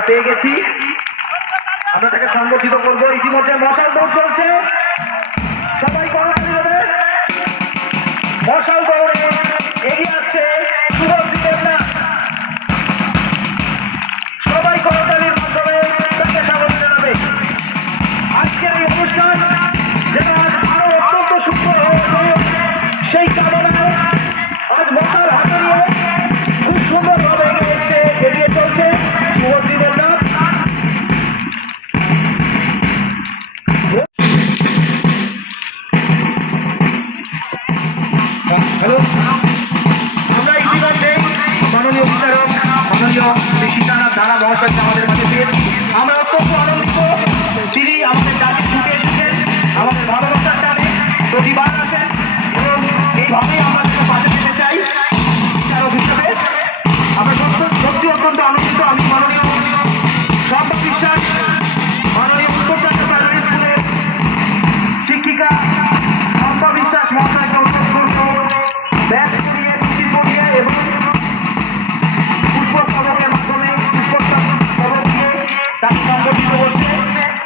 আমরা পেয়ে গেছি, আমরা তাকে সংগঠিত করবো। ইতিমধ্যে মশাল দৌড় চলছে, সবাই করতালি দেবে। মশাল দৌড়ে এগিয়ে আসছে শুভশ্রী দেবনাথ, সবাই করতালির মাধ্যমে তাকে স্বাগত জানাবে। আজকের এই অনুষ্ঠান যেন আরো অত্যন্ত সুন্দর হয়ে সেই কামনায় আজ মশাল হাতে নিয়ে খুব সুন্দরভাবে এগিয়ে চলছে শুভশ্রী দেবনাথ। হ্যালো, আমরা ইতিমধ্যে মাননীয় বিচারক মাননীয় সীতানাথ ধারা মহাশয়কে আমাদের মাঝে পেয়েছি। আমরা অত্যন্ত আনন্দিত, তিনি আমাদের ডাকে ছুটে এসেছেন আমাদের ভালোবাসার টানে। প্রতিবার